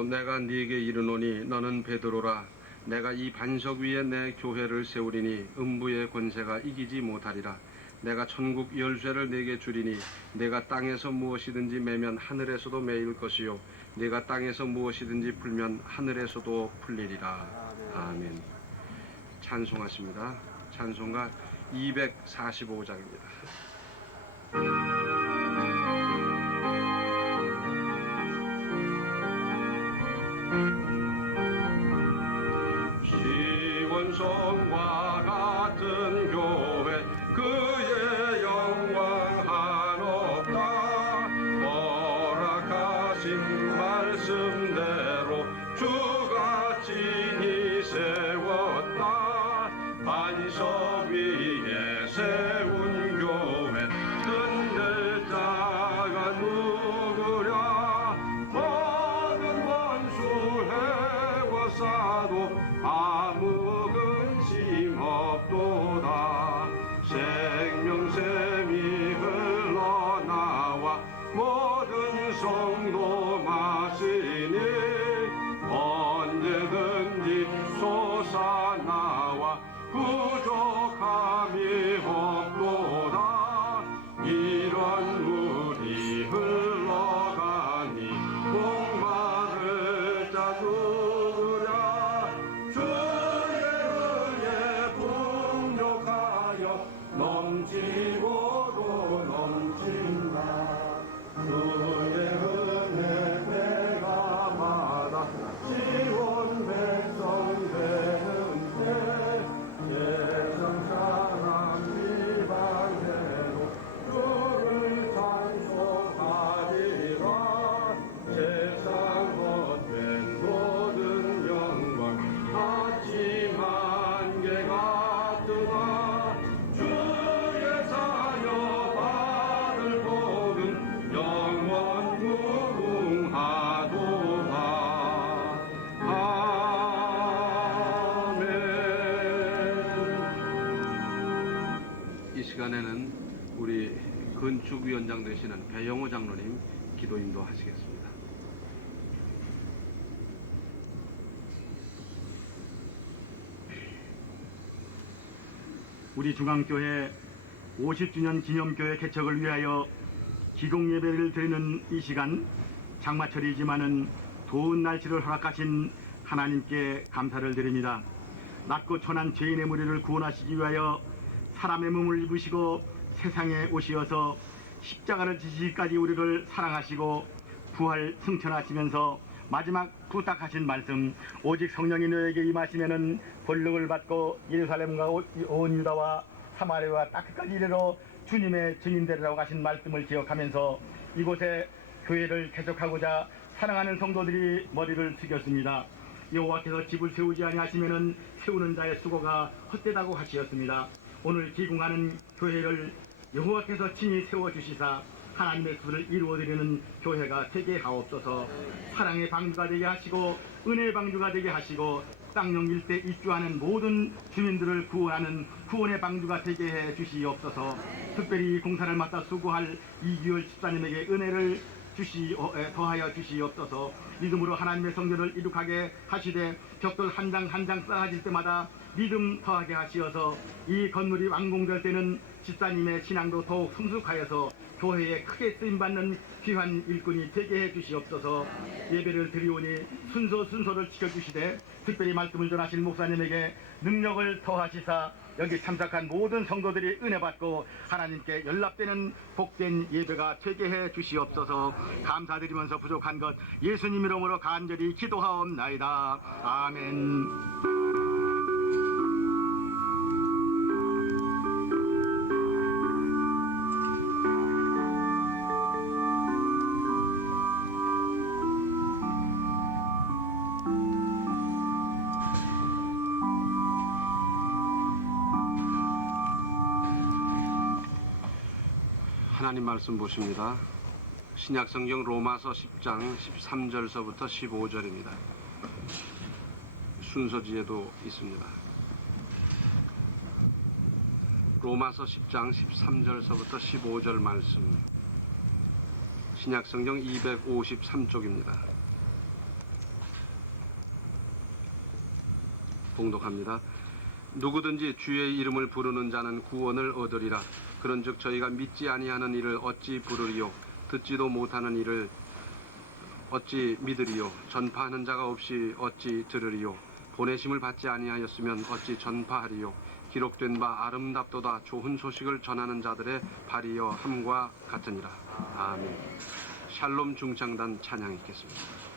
또 내가 네게 이르노니 너는 베드로라. 내가 이 반석 위에 내 교회를 세우리니 음부의 권세가 이기지 못하리라. 내가 천국 열쇠를 네게 주리니 내가 땅에서 무엇이든지 매면 하늘에서도 매일 것이요 내가 땅에서 무엇이든지 풀면 하늘에서도 풀리리라. 아멘. 찬송하십니다. 찬송가 245장입니다. 시원성과 같은 교회 그의 영광 한없다. 허락하신 말씀대로 주가 친히 세웠다. 반석 위에 세운 교회 근데 자가 누구랴. 모든 원수 해워싸도 아무 근심 없도다. 생명샘이 흘러나와 모든 성도 마시니 언제든지 솟아나와 부족함이 없도다. 이런 물이 흘러가니 목마를 자 누구랴. 주의 은혜 풍족하여 넘치고도 넘친다. 주의 은혜 내가 받아 지원 백성 되는데 세상 사람 비방대로 주를 찬송하리라. 세상 헛된 모든 영광 아침 안개 같으나 주의 자녀 받을 복은 영원 무궁하도다. 아멘. 이 시간에는 우리 건축위원장 되시는 배영호 장로님 기도 인도하시겠습니다. 우리 중앙교회 50주년 기념교회 개척을 위하여 기공예배를 드리는 이 시간, 장마철이지만은 더운 날씨를 허락하신 하나님께 감사를 드립니다. 낮고 천한 죄인의 무리를 구원하시기 위하여 사람의 몸을 입으시고 세상에 오시어서 십자가를 지시기까지 우리를 사랑하시고 부활 승천하시면서 마지막 부탁하신 말씀, 오직 성령이 너에게 임하시면은 권능을 받고 예루살렘과 온 유다와 사마리아와 딱 끝까지 이르러 주님의 증인되리라고 하신 말씀을 기억하면서 이곳에 교회를 개척하고자 사랑하는 성도들이 머리를 숙였습니다. 여호와께서 집을 세우지 아니하시면은 세우는 자의 수고가 헛되다고 하시었습니다. 오늘 기공하는 교회를 여호와께서 친히 세워주시사 하나님의 뜻을 이루어드리는 교회가 되게 하옵소서. 사랑의 방주가 되게 하시고 은혜의 방주가 되게 하시고 쌍용 일대 입주하는 모든 주민들을 구원하는 구원의 방주가 되게 해 주시옵소서. 특별히 공사를 맡아 수고할 이규열 집사님에게 은혜를 더하여 주시옵소서. 믿음으로 하나님의 성전을 이룩하게 하시되 벽돌 한 장 한 장 쌓아질 때마다 믿음 더하게 하시어서 이 건물이 완공될 때는 집사님의 신앙도 더욱 성숙하여서 교회에 크게 쓰임받는 귀한 일꾼이 되게 해 주시옵소서. 예배를 드리오니 순서를 지켜주시되 특별히 말씀을 전하실 목사님에게 능력을 더하시사 여기 참석한 모든 성도들이 은혜 받고 하나님께 연락되는 복된 예배가 되게 해 주시옵소서. 감사드리면서 부족한 것 예수님 이름으로 간절히 기도하옵나이다. 아멘. 하나님 말씀 보십니다. 신약성경 로마서 10장 13절서부터 15절입니다. 순서지에도 있습니다. 로마서 10장 13절서부터 15절 말씀, 신약성경 253쪽입니다. 봉독합니다. 누구든지 주의 이름을 부르는 자는 구원을 얻으리라. 그런즉 저희가 믿지 아니하는 이를 어찌 부르리요? 듣지도 못하는 이를 어찌 믿으리요? 전파하는 자가 없이 어찌 들으리요? 보내심을 받지 아니하였으면 어찌 전파하리요? 기록된 바 아름답도다 좋은 소식을 전하는 자들의 발이여 함과 같으니라. 아멘. 샬롬 중창단 찬양했겠습니다.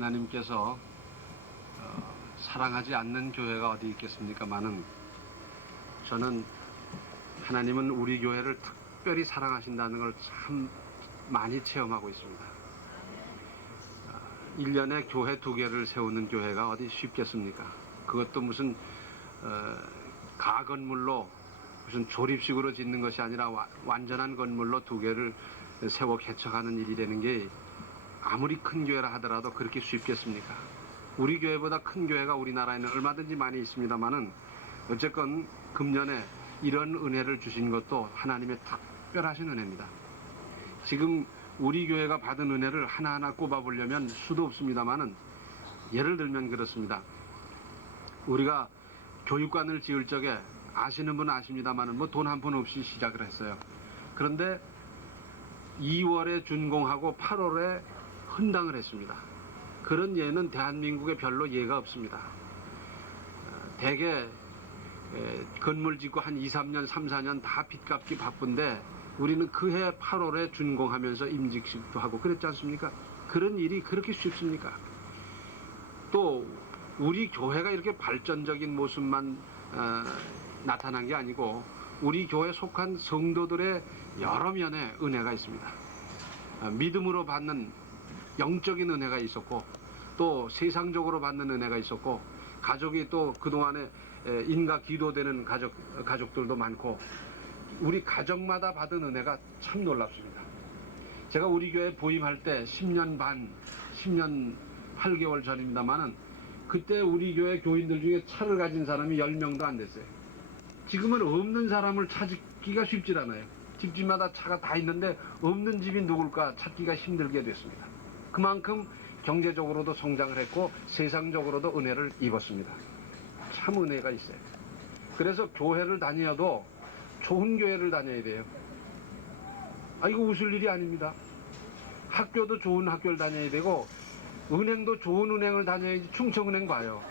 하나님께서 사랑하지 않는 교회가 어디 있겠습니까마는 저는 하나님은 우리 교회를 특별히 사랑하신다는 걸 참 많이 체험하고 있습니다. 1년에 교회 2개를 세우는 교회가 어디 쉽겠습니까? 그것도 무슨 가건물로 무슨 조립식으로 짓는 것이 아니라 완전한 건물로 2개를 세워 개척하는 일이라는 게 아무리 큰 교회라 하더라도 그렇게 쉽겠습니까? 우리 교회보다 큰 교회가 우리나라에는 얼마든지 많이 있습니다만은 어쨌건 금년에 이런 은혜를 주신 것도 하나님의 특별하신 은혜입니다. 지금 우리 교회가 받은 은혜를 하나하나 꼽아보려면 수도 없습니다만은 예를 들면 그렇습니다. 우리가 교육관을 지을 적에 아시는 분은 아십니다만은 뭐 돈 한 푼 없이 시작을 했어요. 그런데 2월에 준공하고 8월에 헌당을 했습니다. 그런 예는 대한민국에 별로 예가 없습니다. 대개 건물 짓고 한 2, 3년, 3, 4년 다 빚 갚기 바쁜데 우리는 그해 8월에 준공하면서 임직식도 하고 그랬지 않습니까? 그런 일이 그렇게 쉽습니까? 또 우리 교회가 이렇게 발전적인 모습만 나타난 게 아니고 우리 교회에 속한 성도들의 여러 면의 은혜가 있습니다. 믿음으로 받는 영적인 은혜가 있었고 또 세상적으로 받는 은혜가 있었고 가족이 또 그동안에 인과 기도되는 가족들도 많고 우리 가정마다 받은 은혜가 참 놀랍습니다. 제가 우리 교회 부임할 때 10년 반, 10년 8개월 전입니다만은 그때 우리 교회 교인들 중에 차를 가진 사람이 10명도 안 됐어요. 지금은 없는 사람을 찾기가 쉽질 않아요. 집집마다 차가 다 있는데 없는 집이 누굴까 찾기가 힘들게 됐습니다. 그만큼 경제적으로도 성장을 했고 세상적으로도 은혜를 입었습니다. 참 은혜가 있어요. 그래서 교회를 다녀도 좋은 교회를 다녀야 돼요. 이거 웃을 일이 아닙니다. 학교도 좋은 학교를 다녀야 되고 은행도 좋은 은행을 다녀야지 충청은행 봐요.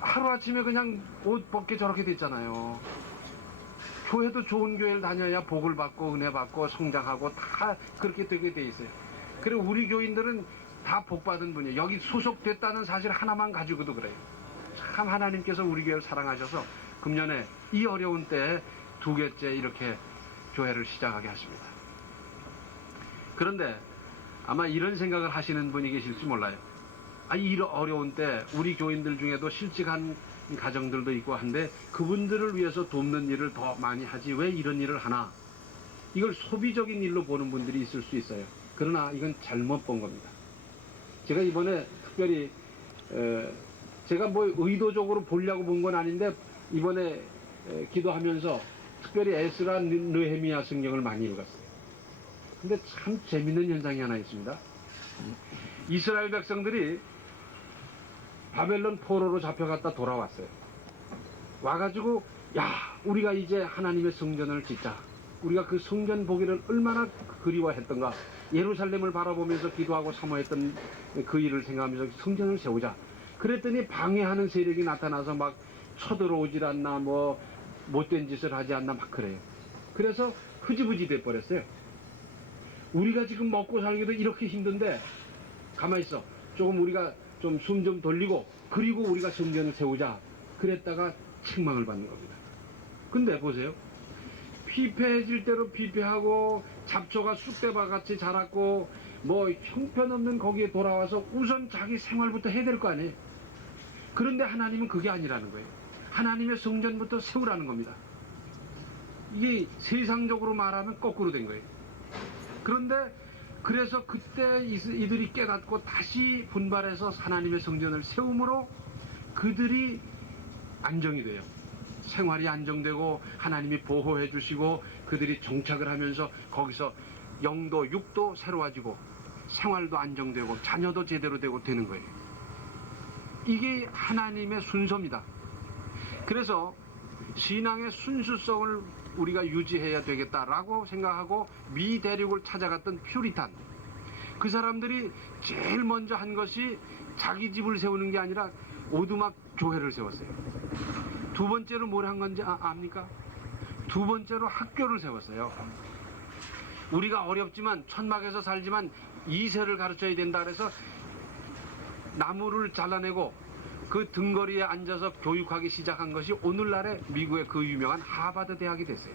하루아침에 그냥 옷 벗게 저렇게 됐잖아요. 교회도 좋은 교회를 다녀야 복을 받고 은혜 받고 성장하고 다 그렇게 되게 돼 있어요. 그리고 우리 교인들은 다 복 받은 분이에요. 여기 소속됐다는 사실 하나만 가지고도 그래요. 참 하나님께서 우리 교회를 사랑하셔서 금년에 이 어려운 때에 2개째 이렇게 교회를 시작하게 하십니다. 그런데 아마 이런 생각을 하시는 분이 계실지 몰라요. 이 어려운 때 우리 교인들 중에도 실직한 가정들도 있고 한데 그분들을 위해서 돕는 일을 더 많이 하지 왜 이런 일을 하나? 이걸 소비적인 일로 보는 분들이 있을 수 있어요. 그러나 이건 잘못 본 겁니다. 제가 이번에 특별히 제가 뭐 의도적으로 보려고 본 건 아닌데 이번에 기도하면서 특별히 에스라 느헤미야 성경을 많이 읽었어요. 근데 참 재밌는 현상이 하나 있습니다. 이스라엘 백성들이 바벨론 포로로 잡혀갔다 돌아왔어요. 와가지고 우리가 이제 하나님의 성전을 짓자. 우리가 그 성전 보기를 얼마나 그리워했던가. 예루살렘을 바라보면서 기도하고 사모했던 그 일을 생각하면서 성전을 세우자. 그랬더니 방해하는 세력이 나타나서 막 쳐들어오질 않나 뭐 못된 짓을 하지 않나 막 그래요. 그래서 흐지부지 돼버렸어요. 우리가 지금 먹고 살기도 이렇게 힘든데 가만히 있어. 조금 우리가 좀 숨 좀 돌리고 그리고 우리가 성전을 세우자. 그랬다가 책망을 받는 겁니다. 근데 보세요. 피폐해질 대로 피폐하고 잡초가 쑥대밭같이 자랐고 뭐 형편없는 거기에 돌아와서 우선 자기 생활부터 해야 될 거 아니에요. 그런데 하나님은 그게 아니라는 거예요. 하나님의 성전부터 세우라는 겁니다. 이게 세상적으로 말하면 거꾸로 된 거예요. 그런데 그래서 그때 이들이 깨닫고 다시 분발해서 하나님의 성전을 세움으로 그들이 안정이 돼요. 생활이 안정되고 하나님이 보호해 주시고 그들이 정착을 하면서 거기서 영도 육도 새로워지고 생활도 안정되고 자녀도 제대로 되고 되는 거예요. 이게 하나님의 순서입니다. 그래서 신앙의 순수성을 우리가 유지해야 되겠다라고 생각하고 미 대륙을 찾아갔던 퓨리탄, 그 사람들이 제일 먼저 한 것이 자기 집을 세우는 게 아니라 오두막 교회를 세웠어요. 두 번째로 뭘 한 건지 압니까? 두 번째로 학교를 세웠어요. 우리가 어렵지만 천막에서 살지만 2세를 가르쳐야 된다 그래서 나무를 잘라내고 그 등거리에 앉아서 교육하기 시작한 것이 오늘날의 미국의 그 유명한 하버드 대학이 됐어요.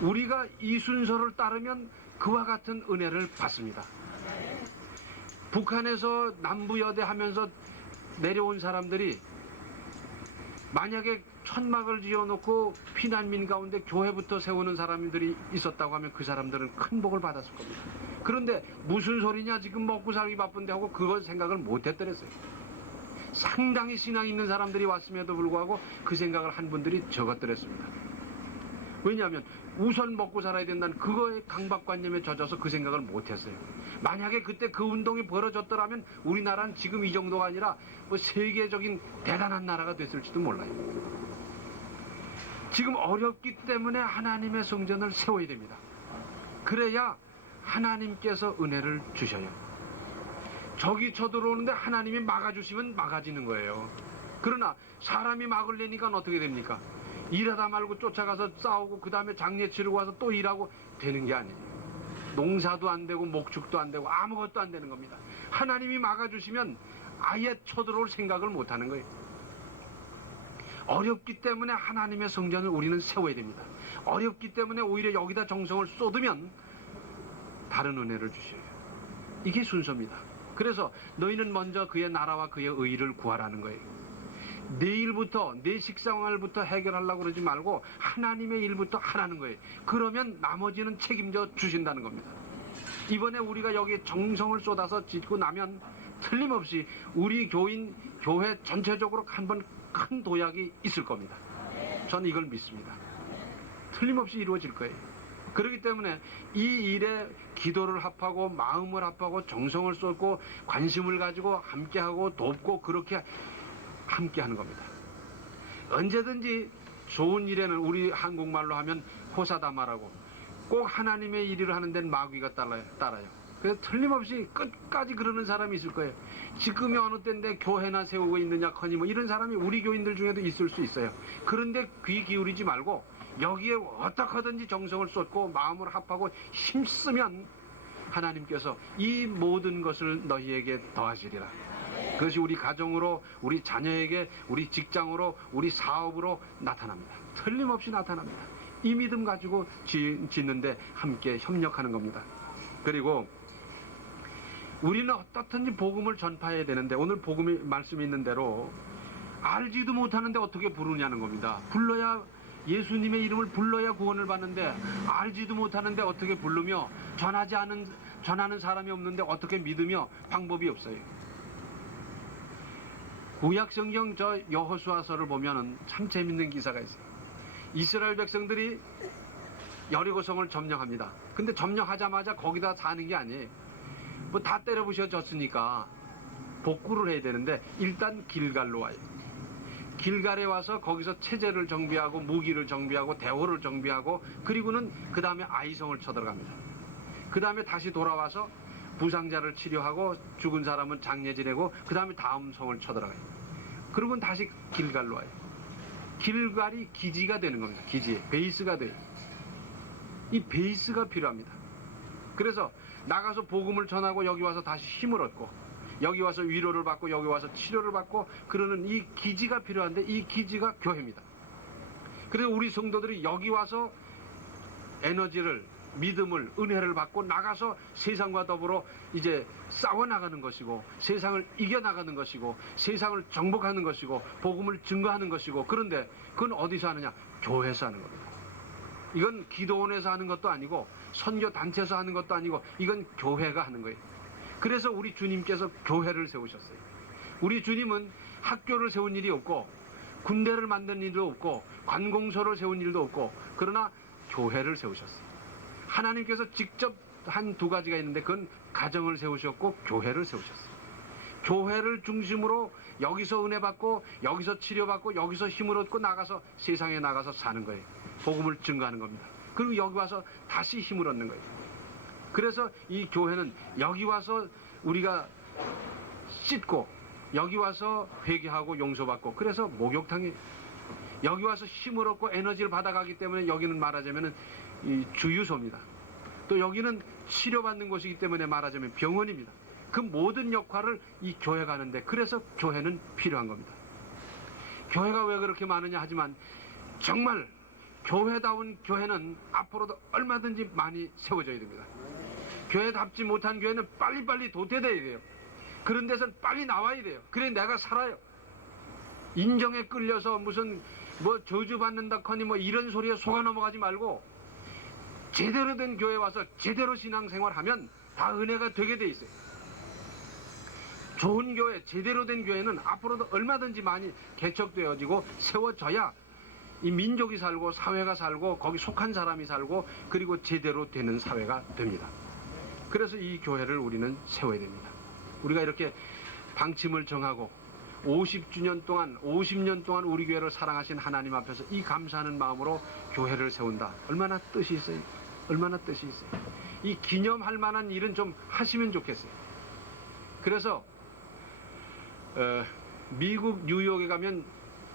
우리가 이 순서를 따르면 그와 같은 은혜를 받습니다. 북한에서 남부여대 하면서 내려온 사람들이 만약에 천막을 지어놓고 피난민 가운데 교회부터 세우는 사람들이 있었다고 하면 그 사람들은 큰 복을 받았을 겁니다. 그런데 무슨 소리냐 지금 먹고 살기 바쁜데 하고 그걸 생각을 못했더랬어요. 상당히 신앙 있는 사람들이 왔음에도 불구하고 그 생각을 한 분들이 적었더랬습니다. 왜냐하면 우선 먹고 살아야 된다는 그거의 강박관념에 젖어서 그 생각을 못했어요. 만약에 그때 그 운동이 벌어졌더라면 우리나라는 지금 이 정도가 아니라 뭐 세계적인 대단한 나라가 됐을지도 몰라요. 지금 어렵기 때문에 하나님의 성전을 세워야 됩니다. 그래야 하나님께서 은혜를 주셔요. 적이 쳐들어오는데 하나님이 막아주시면 막아지는 거예요. 그러나 사람이 막을 내니까 어떻게 됩니까? 일하다 말고 쫓아가서 싸우고 그 다음에 장례 치르고 와서 또 일하고 되는 게 아니에요. 농사도 안 되고 목축도 안 되고 아무것도 안 되는 겁니다. 하나님이 막아주시면 아예 쳐들어올 생각을 못 하는 거예요. 어렵기 때문에 하나님의 성전을 우리는 세워야 됩니다. 어렵기 때문에 오히려 여기다 정성을 쏟으면 다른 은혜를 주셔요. 이게 순서입니다. 그래서 너희는 먼저 그의 나라와 그의 의를 구하라는 거예요. 내일부터 내 식생활부터 해결하려고 그러지 말고 하나님의 일부터 하라는 거예요. 그러면 나머지는 책임져 주신다는 겁니다. 이번에 우리가 여기에 정성을 쏟아서 짓고 나면 틀림없이 우리 교회 전체적으로 한번 큰 도약이 있을 겁니다. 저는 이걸 믿습니다. 틀림없이 이루어질 거예요. 그렇기 때문에 이 일에 기도를 합하고 마음을 합하고 정성을 쏟고 관심을 가지고 함께하고 돕고 그렇게 함께하는 겁니다. 언제든지 좋은 일에는 우리 한국말로 하면 호사다마라고 꼭 하나님의 일을 하는 데는 마귀가 따라요. 그래서 틀림없이 끝까지 그러는 사람이 있을 거예요. 지금이 어느 때인데 교회나 세우고 있느냐 커니 뭐 이런 사람이 우리 교인들 중에도 있을 수 있어요. 그런데 귀 기울이지 말고 여기에 어떻게 하든지 정성을 쏟고 마음을 합하고 힘쓰면 하나님께서 이 모든 것을 너희에게 더하시리라. 그것이 우리 가정으로, 우리 자녀에게, 우리 직장으로, 우리 사업으로 나타납니다. 틀림없이 나타납니다. 이 믿음 가지고 짓는데 함께 협력하는 겁니다. 그리고 우리는 어떻든지 복음을 전파해야 되는데 오늘 복음이 말씀이 있는 대로 알지도 못하는데 어떻게 부르냐는 겁니다. 불러야 예수님의 이름을 불러야 구원을 받는데 알지도 못하는데 어떻게 부르며 전하는 사람이 없는데 어떻게 믿으며 방법이 없어요. 구약 성경 저 여호수아서를 보면은 참 재밌는 기사가 있어요. 이스라엘 백성들이 여리고성을 점령합니다. 근데 점령하자마자 거기다 사는 게 아니에요. 뭐 다 때려 부셔졌으니까 복구를 해야 되는데 일단 길갈로 와요. 길갈에 와서 거기서 체제를 정비하고 무기를 정비하고 대호를 정비하고 그리고는 그 다음에 아이성을 쳐들어갑니다. 그 다음에 다시 돌아와서 부상자를 치료하고 죽은 사람은 장례 지내고 그 다음에 다음 성을 쳐들어가요. 그리고는 다시 길갈로 와요. 길갈이 기지가 되는 겁니다. 기지의 베이스가 돼요. 이 베이스가 필요합니다. 그래서 나가서 복음을 전하고 여기 와서 다시 힘을 얻고 여기 와서 위로를 받고 여기 와서 치료를 받고 그러는 이 기지가 필요한데 이 기지가 교회입니다. 그래서 우리 성도들이 여기 와서 에너지를 믿음을 은혜를 받고 나가서 세상과 더불어 이제 싸워나가는 것이고 세상을 이겨나가는 것이고 세상을 정복하는 것이고 복음을 증거하는 것이고 그런데 그건 어디서 하느냐? 교회에서 하는 겁니다. 이건 기도원에서 하는 것도 아니고 선교 단체에서 하는 것도 아니고 이건 교회가 하는 거예요. 그래서 우리 주님께서 교회를 세우셨어요. 우리 주님은 학교를 세운 일이 없고 군대를 만든 일도 없고 관공서를 세운 일도 없고 그러나 교회를 세우셨어요. 하나님께서 직접 한 두 가지가 있는데 그건 가정을 세우셨고 교회를 세우셨어요. 교회를 중심으로 여기서 은혜 받고 여기서 치료받고 여기서 힘을 얻고 나가서 세상에 나가서 사는 거예요. 복음을 증거하는 겁니다. 그리고 여기 와서 다시 힘을 얻는 거예요. 그래서 이 교회는 여기 와서 우리가 씻고 여기 와서 회개하고 용서받고 그래서 목욕탕이 여기 와서 힘을 얻고 에너지를 받아가기 때문에 여기는 말하자면 이 주유소입니다. 또 여기는 치료받는 곳이기 때문에 말하자면 병원입니다. 그 모든 역할을 이 교회가 하는데 그래서 교회는 필요한 겁니다. 교회가 왜 그렇게 많으냐 하지만 정말 교회다운 교회는 앞으로도 얼마든지 많이 세워져야 됩니다. 교회답지 못한 교회는 빨리빨리 도태돼야 돼요. 그런 데서는 빨리 나와야 돼요. 그래 내가 살아요. 인정에 끌려서 무슨 뭐 저주받는다 커니 뭐 이런 소리에 속아 넘어가지 말고 제대로 된 교회 와서 제대로 신앙생활하면 다 은혜가 되게 돼 있어요. 좋은 교회, 제대로 된 교회는 앞으로도 얼마든지 많이 개척되어지고 세워져야 이 민족이 살고 사회가 살고 거기 속한 사람이 살고 그리고 제대로 되는 사회가 됩니다. 그래서 이 교회를 우리는 세워야 됩니다. 우리가 이렇게 방침을 정하고 50주년 동안 50년 동안 우리 교회를 사랑하신 하나님 앞에서 이 감사하는 마음으로 교회를 세운다. 얼마나 뜻이 있어요. 얼마나 뜻이 있어요. 이 기념할 만한 일은 좀 하시면 좋겠어요. 그래서 미국 뉴욕에 가면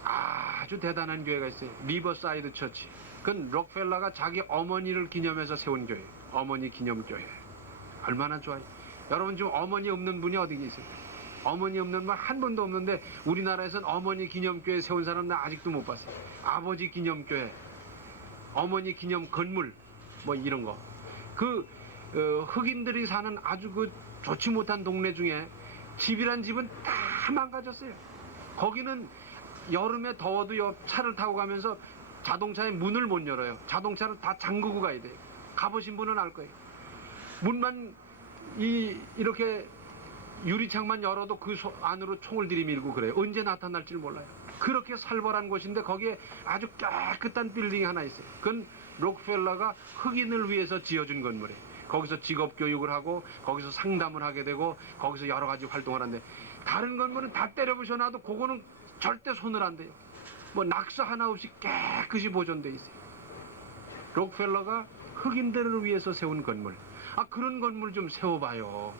아주 대단한 교회가 있어요. 리버사이드 처치. 그건 록펠러가 자기 어머니를 기념해서 세운 교회. 어머니 기념교회. 얼마나 좋아요. 여러분 지금 어머니 없는 분이 어디 계세요? 어머니 없는 분 한 번도 없는데 우리나라에서는 어머니 기념교회 세운 사람 나 아직도 못 봤어요. 아버지 기념교회, 어머니 기념 건물 뭐 이런 거. 그 흑인들이 사는 아주 그 좋지 못한 동네 중에 집이란 집은 다 망가졌어요. 거기는 여름에 더워도 차를 타고 가면서 자동차의 문을 못 열어요. 자동차를 다 잠그고 가야 돼요. 가보신 분은 알 거예요. 문만 이렇게 유리창만 열어도 그 안으로 총을 들이밀고 그래요. 언제 나타날지 몰라요. 그렇게 살벌한 곳인데 거기에 아주 깨끗한 빌딩이 하나 있어요. 그건 록펠러가 흑인을 위해서 지어준 건물이에요. 거기서 직업 교육을 하고 거기서 상담을 하게 되고 거기서 여러 가지 활동을 하는데, 다른 건물은 다 때려 부셔놔도 그거는 절대 손을 안 대요. 뭐 낙서 하나 없이 깨끗이 보존돼 있어요. 록펠러가 흑인들을 위해서 세운 건물. 그런 건물 좀 세워봐요.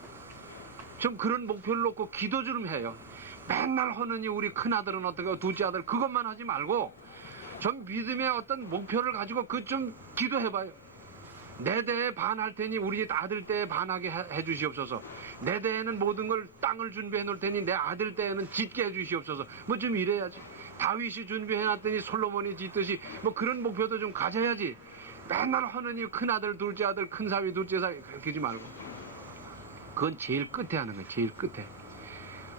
좀 그런 목표를 놓고 기도 좀 해요. 맨날 하느니 우리 큰아들은 어떻게, 둘째 아들 그것만 하지 말고 좀 믿음의 어떤 목표를 가지고 그 좀 기도해봐요. 내 대에 반할 테니 우리 아들 때에 반하게 해 주시옵소서. 내 대에는 모든 걸 땅을 준비해 놓을 테니 내 아들 때에는 짓게 해 주시옵소서. 뭐 좀 이래야지. 다윗이 준비해 놨더니 솔로몬이 짓듯이 뭐 그런 목표도 좀 가져야지. 맨날 하느니 큰아들 둘째 아들 큰 사위 둘째 사위 그렇게 하지 말고. 그건 제일 끝에 하는 거예요. 제일 끝에.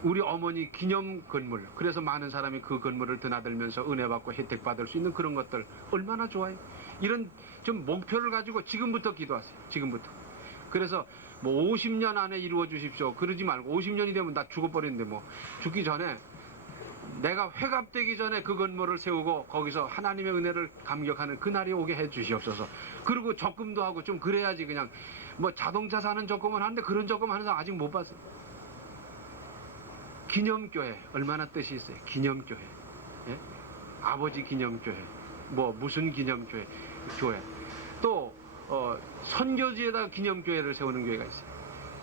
우리 어머니 기념 건물, 그래서 많은 사람이 그 건물을 드나들면서 은혜 받고 혜택 받을 수 있는 그런 것들 얼마나 좋아요. 이런 좀 목표를 가지고 지금부터 기도하세요. 지금부터. 그래서 뭐 50년 안에 이루어 주십시오 그러지 말고, 50년이 되면 나 죽어버리는데 뭐 죽기 전에 내가 회갑되기 전에 그 건물을 세우고 거기서 하나님의 은혜를 감격하는 그날이 오게 해 주시옵소서. 그리고 적금도 하고 좀 그래야지. 그냥 뭐 자동차 사는 적금은 하는데 그런 적금 하는 사람 아직 못 봤어요. 기념교회 얼마나 뜻이 있어요. 기념교회. 예? 아버지 기념교회, 뭐 무슨 기념교회, 교회. 또 선교지에다 기념교회를 세우는 교회가 있어요.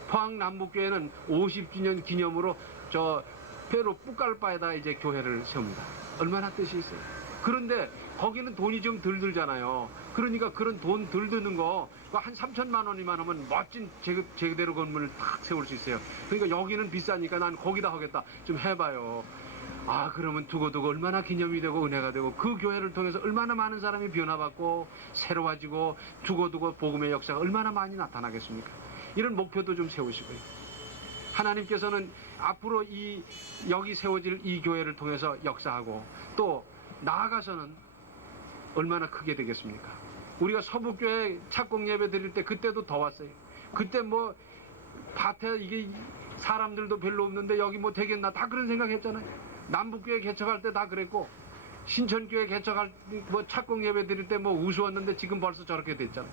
포항 남북교회는 50주년 기념으로 저 페루 뿌깔바에다 이제 교회를 세웁니다. 얼마나 뜻이 있어요. 그런데 거기는 돈이 좀 덜 들잖아요. 그러니까 그런 돈 덜 드는 거 한 3천만 원이만 하면 멋진 제대로 건물을 탁 세울 수 있어요. 그러니까 여기는 비싸니까 난 거기다 하겠다. 좀 해봐요. 그러면 두고두고 얼마나 기념이 되고 은혜가 되고, 그 교회를 통해서 얼마나 많은 사람이 변화받고 새로워지고 두고두고 복음의 역사가 얼마나 많이 나타나겠습니까? 이런 목표도 좀 세우시고요. 하나님께서는 앞으로 여기 세워질 이 교회를 통해서 역사하고 또 나아가서는 얼마나 크게 되겠습니까? 우리가 서북교회 착공 예배 드릴 때 그때도 더 왔어요. 그때 뭐 밭에 이게 사람들도 별로 없는데 여기 뭐 되겠나 다 그런 생각했잖아요. 남북교회 개척할 때 다 그랬고, 신천교회 개척할 뭐 착공 예배 드릴 때 뭐 우스웠는데 지금 벌써 저렇게 됐잖아요.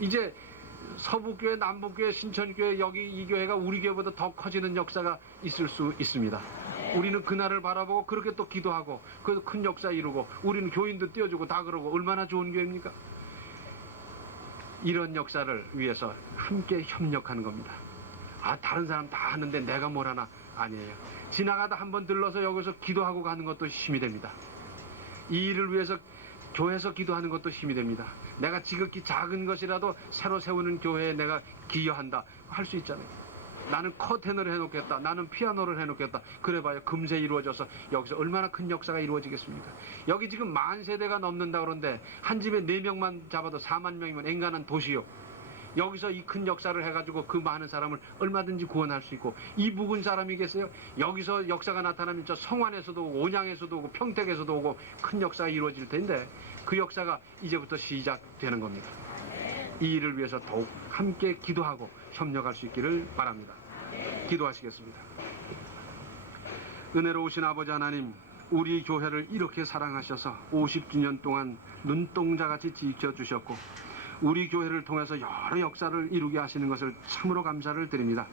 이제 서북교회, 남북교회, 신천교회, 여기 이 교회가 우리 교회보다 더 커지는 역사가 있을 수 있습니다. 우리는 그날을 바라보고 그렇게 또 기도하고 그 큰 역사 이루고 우리는 교인도 띄워주고 다 그러고 얼마나 좋은 교회입니까? 이런 역사를 위해서 함께 협력하는 겁니다. 다른 사람 다 하는데 내가 뭘 하나? 아니에요. 지나가다 한번 들러서 여기서 기도하고 가는 것도 힘이 됩니다. 이 일을 위해서 교회에서 기도하는 것도 힘이 됩니다. 내가 지극히 작은 것이라도 새로 세우는 교회에 내가 기여한다 할 수 있잖아요. 나는 커튼을 해놓겠다, 나는 피아노를 해놓겠다, 그래봐야 금세 이루어져서 여기서 얼마나 큰 역사가 이루어지겠습니까? 여기 지금 10,000세대가 넘는다 그러는데 한 집에 4명만 잡아도 4만 명이면 앵간한 도시요. 여기서 이 큰 역사를 해가지고 그 많은 사람을 얼마든지 구원할 수 있고, 이 묵은 사람이겠어요? 여기서 역사가 나타나면 저 성완에서도 오고 온양에서도 오고 평택에서도 오고 큰 역사가 이루어질 텐데, 그 역사가 이제부터 시작되는 겁니다. 이 일을 위해서 더욱 함께 기도하고 협력할 수 있기를 바랍니다. 기도하시겠습니다. 은혜로우신 아버지 하나님, 우리 교회를 이렇게 사랑하셔서 50주년 동안 눈동자같이 지켜주셨고 우리 교회를 통해서 여러 역사를 이루게 하시는 것을 참으로 감사를 드립니다.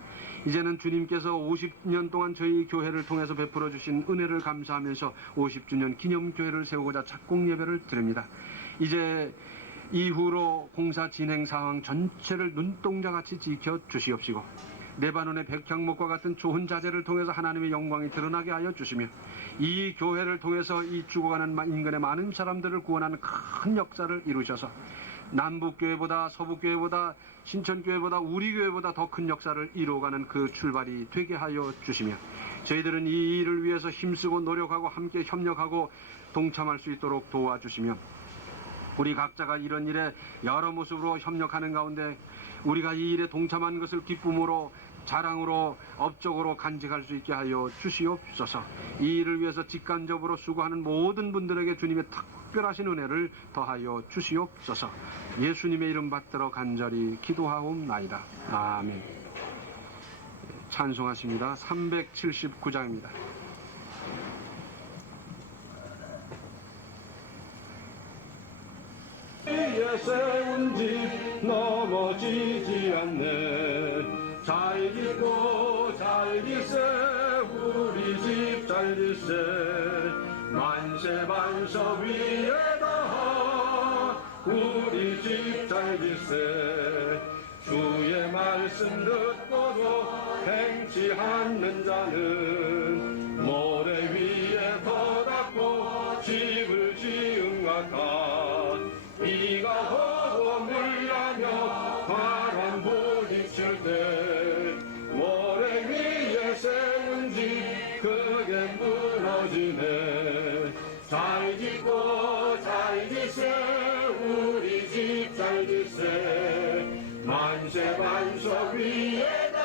이제는 주님께서 50년 동안 저희 교회를 통해서 베풀어 주신 은혜를 감사하면서 50주년 기념교회를 세우고자 착공 예배를 드립니다. 이제 이후로 공사 진행 상황 전체를 눈동자같이 지켜주시옵시고 레바논의 백향목과 같은 좋은 자재를 통해서 하나님의 영광이 드러나게 하여 주시며, 이 교회를 통해서 이 죽어가는 인간의 많은 사람들을 구원하는 큰 역사를 이루셔서 남북교회보다 서북교회보다 신천교회보다 우리 교회보다 더 큰 역사를 이루어가는 그 출발이 되게 하여 주시며, 저희들은 이 일을 위해서 힘쓰고 노력하고 함께 협력하고 동참할 수 있도록 도와주시며, 우리 각자가 이런 일에 여러 모습으로 협력하는 가운데 우리가 이 일에 동참한 것을 기쁨으로 자랑으로 업적으로 간직할 수 있게 하여 주시옵소서. 이 일을 위해서 직간접으로 수고하는 모든 분들에게 주님의 특별하신 은혜를 더하여 주시옵소서. 예수님의 이름 받들어 간절히 기도하옵나이다. 아멘. 찬송하십니다. 379장입니다. 위에 세운 집 넘어지지 않네. 잘 짓고 잘 짓세 우리 집 잘 짓세. 만세 반석 위에다 우리 집 잘 짓세. 주의 말씀 듣고도 행치 않는 자는 모래 위에 덮고 집을 지은 같아. 비가 오고 물나며 바람 부딪힐 때 모래 위에 세운 집 크게 무너지네. 잘 짓고 잘 짓세 우리 집 잘 짓세. 만세 반석 위에다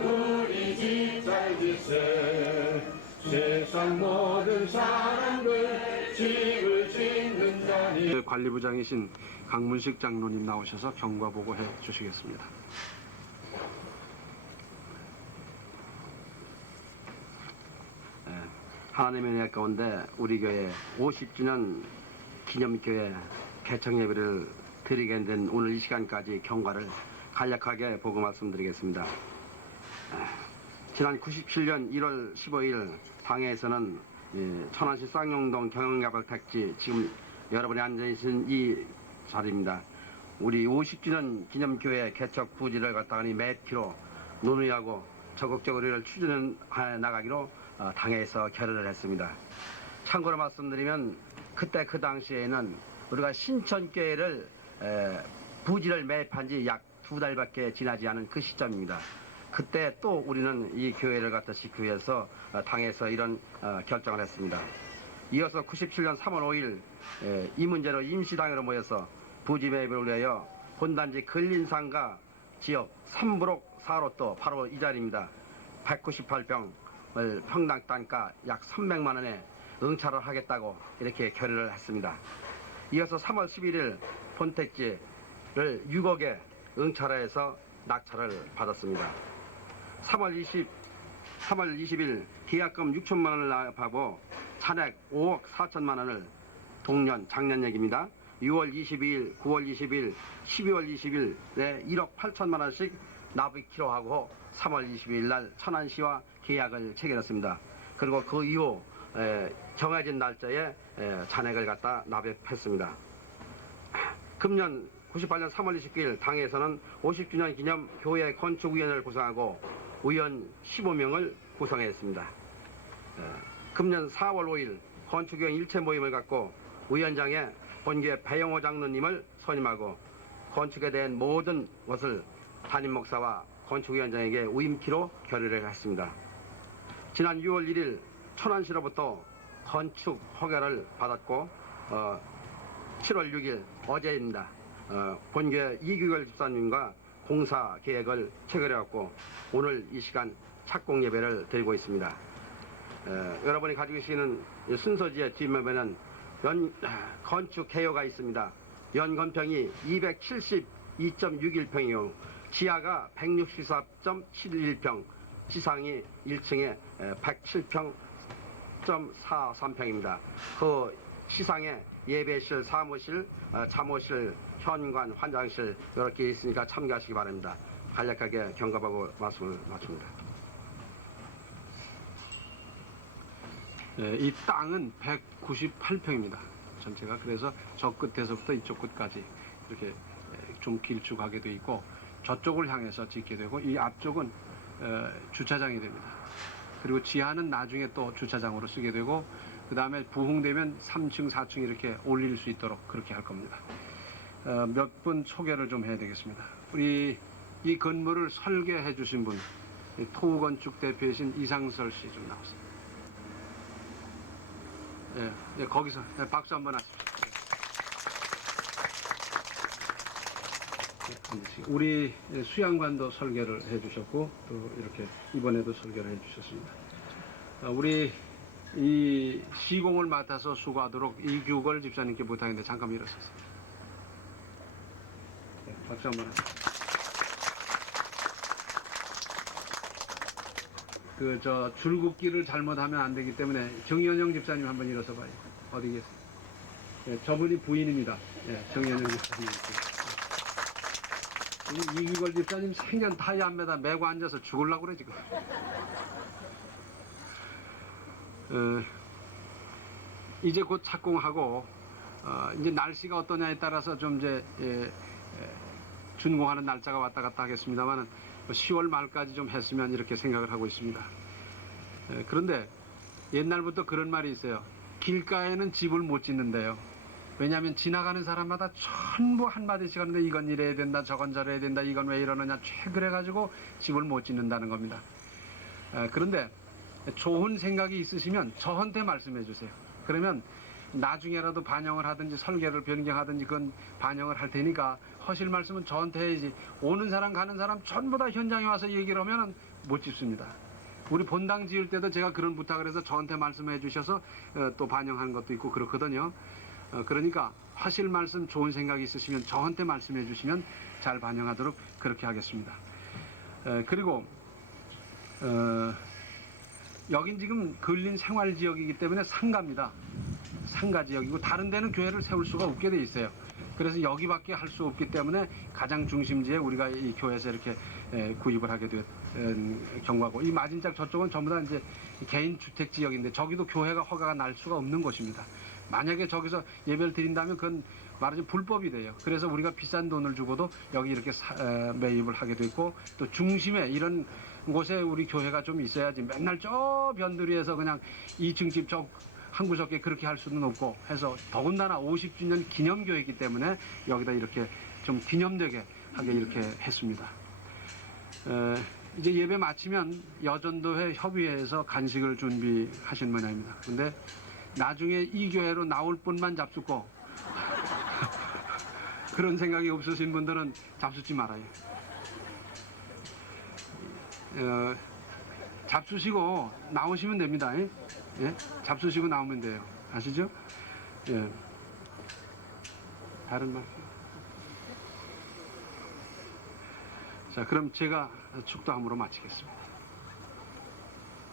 우리 집 잘 짓세. 세상 모든 사람들 집을 짓는 자니. 관리부장이신 강문식 장로님 나오셔서 경과 보고해 주시겠습니다. 하나님의 은혜 가운데 우리 교회 50주년 기념교회 개청 예배를 드리게 된 오늘 이 시간까지 경과를 간략하게 보고 말씀드리겠습니다. 지난 97년 1월 15일 당회에서는 천안시 쌍용동 경영야발 택지, 지금 여러분이 앉아계신 이 자리입니다. 우리 50주년 기념교회 개척 부지를 갖다가 몇 킬로 논의하고 적극적으로 이를 추진해 나가기로 당회에서 결의를 했습니다. 참고로 말씀드리면 그때 그 당시에는 우리가 신천교회를 부지를 매입한 지 약 2달밖에 지나지 않은 그 시점입니다. 그때 또 우리는 이 교회를 갖다 짓기 위해서 당에서 이런 결정을 했습니다. 이어서 97년 3월 5일 이 문제로 임시당회로 모여서 부지 매입을 위하여 본단지 근린상가 지역 3부록 4로또 바로 이 자리입니다. 198평을 평당 단가 약 300만 원에 응찰을 하겠다고 이렇게 결의를 했습니다. 이어서 3월 11일 본택지를 6억에 응찰해서 낙찰을 받았습니다. 3월 20일 계약금 6천만 원을 납부하고 잔액 5억 4천만 원을 작년 얘기입니다. 6월 22일, 9월 20일, 12월 20일에 1억 8천만 원씩 납입키로 하고 3월 22일 날 천안시와 계약을 체결했습니다. 그리고 그 이후 정해진 날짜에 잔액을 갖다 납입했습니다. 금년 98년 3월 29일 당에서는 50주년 기념 교회 건축위원회를 구성하고 위원 15명을 구성했습니다. 금년 4월 5일 건축위원 일체 모임을 갖고 위원장에 본교회 배영호 장로님을 선임하고 건축에 대한 모든 것을 담임 목사와 건축위원장에게 위임키로 결의를 했습니다. 지난 6월 1일 천안시로부터 건축 허가를 받았고 7월 6일 어제입니다. 본교회 이규걸 집사님과 공사 계획을 체결해왔고 오늘 이 시간 착공 예배를 드리고 있습니다. 여러분이 가지고 계시는 순서지의 뒷면에는 건축 개요가 있습니다. 연건평이 272.61평이요 지하가 164.71평, 지상이 1층에 107.43평입니다. 그 시상에 예배실, 사무실, 잠호실, 현관, 환장실 이렇게 있으니까 참가하시기 바랍니다. 간략하게 경과하고 말씀을 마칩니다. 이 땅은 198평입니다. 전체가. 그래서 저 끝에서부터 이쪽 끝까지 이렇게 좀 길쭉하게 되어 있고 저쪽을 향해서 짓게 되고 이 앞쪽은 주차장이 됩니다. 그리고 지하는 나중에 또 주차장으로 쓰게 되고 그 다음에 부흥되면 3층, 4층 이렇게 올릴 수 있도록 그렇게 할 겁니다. 몇 분 소개를 좀 해야 되겠습니다. 우리 이 건물을 설계해 주신 분, 토우건축 대표이신 이상설 씨 좀 나오세요. 예, 박수 한번 하십시오. 우리 수양관도 설계를 해주셨고 또 이렇게 이번에도 설계를 해주셨습니다. 우리 이 시공을 맡아서 수고하도록 이규걸 집사님께 부탁했는데 잠깐 일어섰습니다. 네, 박수 한번 하세요. 저 줄긋기를 잘못하면 안 되기 때문에 정연영 집사님 한번 일어서 봐요. 어디 계세요? 네, 저분이 부인입니다. 네, 정연영 집사님. 우리 이규걸 집사님 생전 타이 안 매다 메고 앉아서 죽으려고 그래 지금. 이제 곧 착공하고 이제 날씨가 어떠냐에 따라서 좀 이제 준공하는 날짜가 왔다 갔다 하겠습니다만 10월 말까지 좀 했으면 이렇게 생각을 하고 있습니다. 그런데 옛날부터 그런 말이 있어요. 길가에는 집을 못 짓는데요. 왜냐하면 지나가는 사람마다 전부 한마디씩 하는데 이건 이래야 된다, 저건 저래야 된다, 이건 왜 이러느냐, 그래가지고 집을 못 짓는다는 겁니다. 그런데 좋은 생각이 있으시면 저한테 말씀해 주세요. 그러면 나중에라도 반영을 하든지 설계를 변경하든지 그건 반영을 할 테니까 하실 말씀은 저한테 해야지. 오는 사람 가는 사람 전부 다 현장에 와서 얘기를 하면 못 짓습니다. 우리 본당 지을 때도 제가 그런 부탁을 해서 저한테 말씀해 주셔서 또 반영하는 것도 있고 그렇거든요. 그러니까 하실 말씀 좋은 생각이 있으시면 저한테 말씀해 주시면 잘 반영하도록 그렇게 하겠습니다. 그리고 여긴 지금 근린 생활지역이기 때문에 상가입니다. 상가지역이고 다른 데는 교회를 세울 수가 없게 돼 있어요. 그래서 여기밖에 할 수 없기 때문에 가장 중심지에 우리가 이 교회에서 이렇게 구입을 하게 된 경우고, 이 마진짝 저쪽은 전부 다 이제 개인 주택 지역인데 저기도 교회가 허가가 날 수가 없는 곳입니다. 만약에 저기서 예배를 드린다면 그건 말하자면 불법이 돼요. 그래서 우리가 비싼 돈을 주고도 여기 이렇게 매입을 하게 됐고, 또 중심에 이런 곳에 우리 교회가 좀 있어야지 맨날 저 변두리에서 그냥 2층 집 저 한 구석에 그렇게 할 수는 없고 해서, 더군다나 50주년 기념교회이기 때문에 여기다 이렇게 좀 기념되게 하게 이렇게 했습니다. 이제 예배 마치면 여전도회 협의회에서 간식을 준비하신 모양입니다. 근데 나중에 이 교회로 나올 분만 잡수고 그런 생각이 없으신 분들은 잡수지 말아요. 잡수시고 나오시면 됩니다. 예? 잡수시고 나오면 돼요. 아시죠? 예. 다른 말. 자, 그럼 제가 축도함으로 마치겠습니다.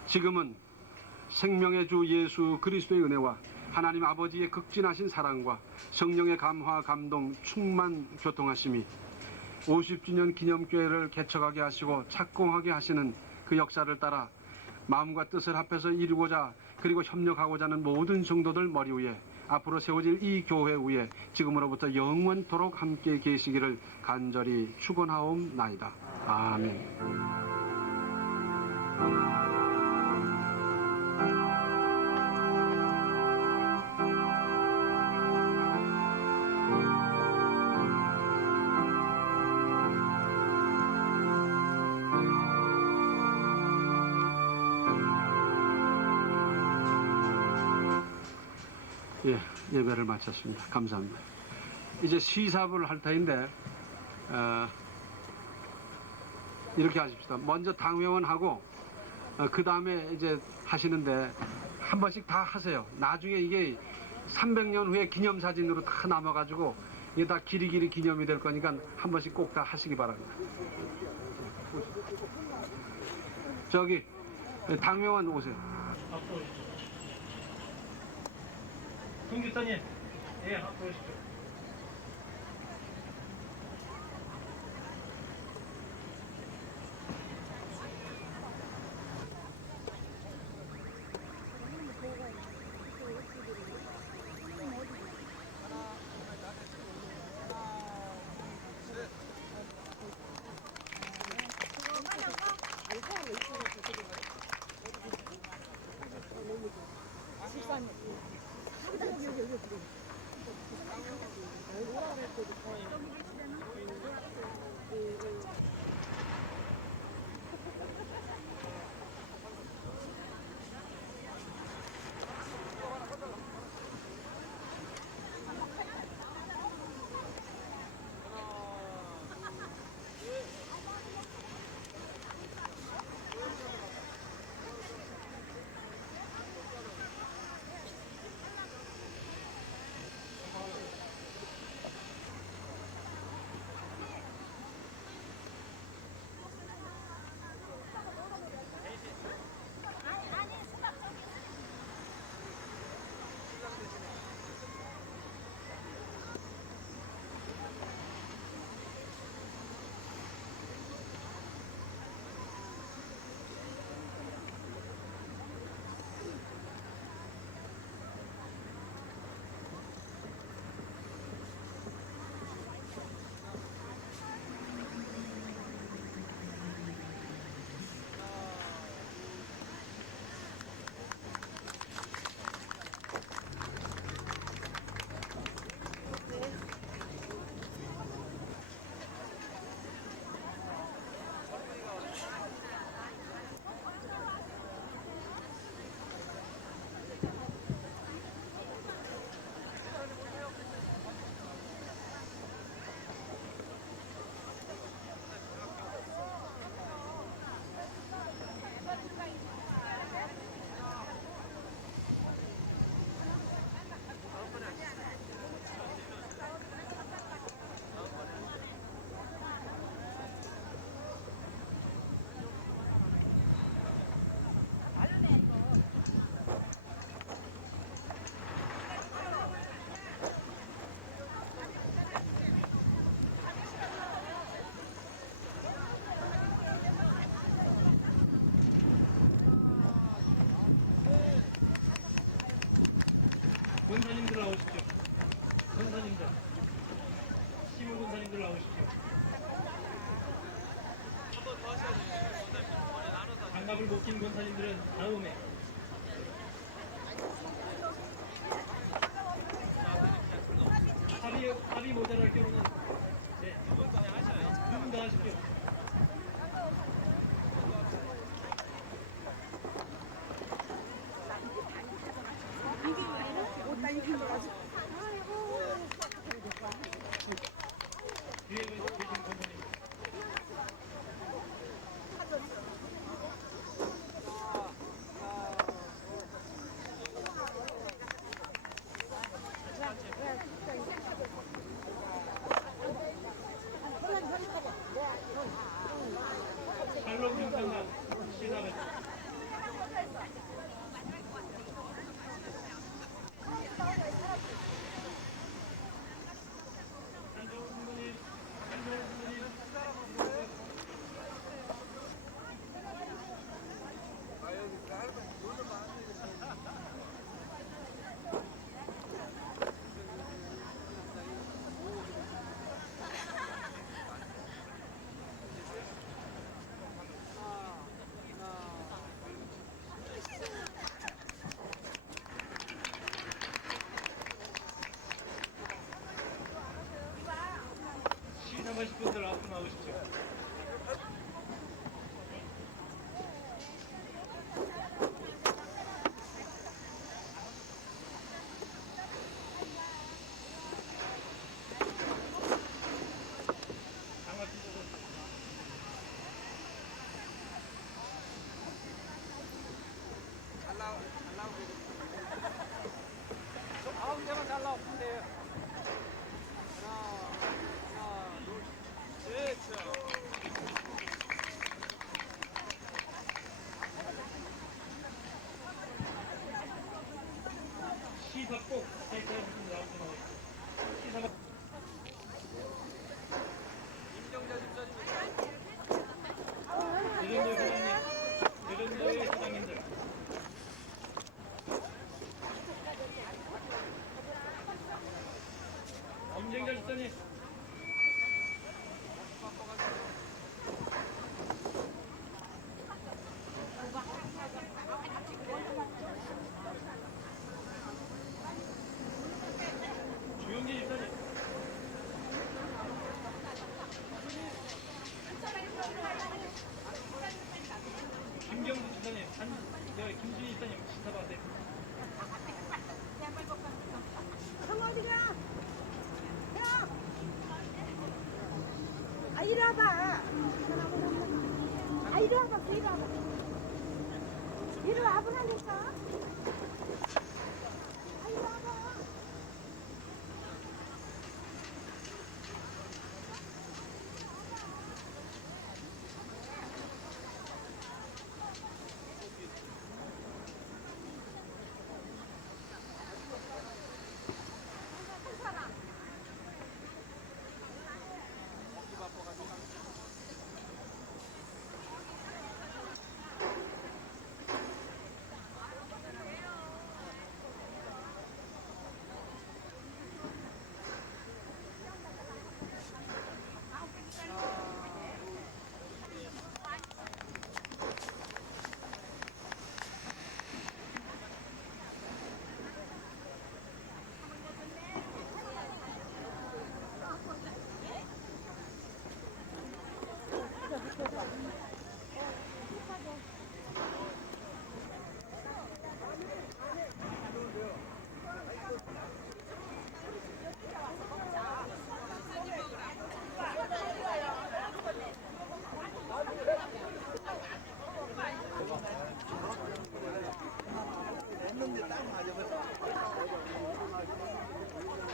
지금은 생명의 주 예수 그리스도의 은혜와 하나님 아버지의 극진하신 사랑과 성령의 감화, 감동, 충만 교통하심이 50주년 기념교회를 개척하게 하시고 착공하게 하시는 그 역사를 따라 마음과 뜻을 합해서 이루고자, 그리고 협력하고자 하는 모든 성도들 머리 위에 앞으로 세워질 이 교회 위에 지금으로부터 영원토록 함께 계시기를 간절히 축원하옵나이다. 아멘. 예, 예배를 마쳤습니다. 감사합니다. 이제 시사부를 할 터인데 이렇게 하십시다. 먼저 당회원하고 그 다음에 이제 하시는데 한 번씩 다 하세요. 나중에 이게 300년 후에 기념사진으로 다 남아가지고 이게 다 길이길이 기념이 될 거니까 한 번씩 꼭 다 하시기 바랍니다. 저기 당회원 오세요. 김교사님, 예, 앞으로 오십시오. 권사님들 나오십시오. 권사님들. 시무 권사님들 나오십시오. 장갑을 못 낀 권사님들은 다음에. 합이 모자랄 경우는 네, 두분 다 하십시오. 뒤에 계신 권사님. 샬롬 중상관 시사회. 한정훈 신부님, 한정훈 신부님. 시사하실 분들 앞으로 나오십시오. 장갑 끼시고. 가운데만 잘 나오면 돼요. 시사꼭 센터에 분들 앞으로 나오십시오. 시사박. 대전도 회장님, 대전도의 회장님들. 임정자 집사님. 주영기 집사님. 김경수 집사님, 김준희 집사님 시사받으세요. 형 어디가? 형! 아 이리 와봐. 아 이리 와봐. 이리 와봐. 이리 와보라니까. 아 이리 와봐.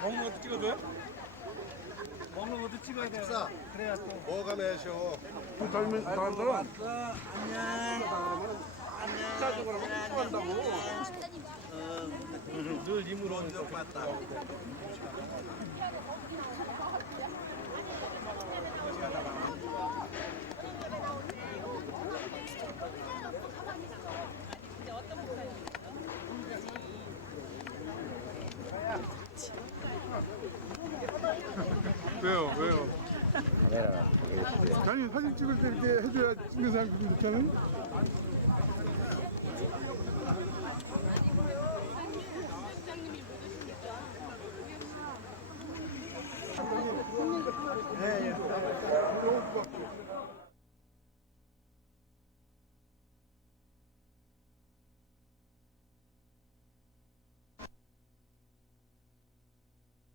먹는 것도 찍어줘요? 먹는 것도 찍어야 돼요. 식사. 그래야 또. 뭐가 매셔? 젊은 사람들은 늘 힘으로 먼저 봤다. 왜요? 왜요? 카메라가 되게 아니 사진 찍을 때 이렇게 해줘야 찍는 사람 기분 좋잖아요?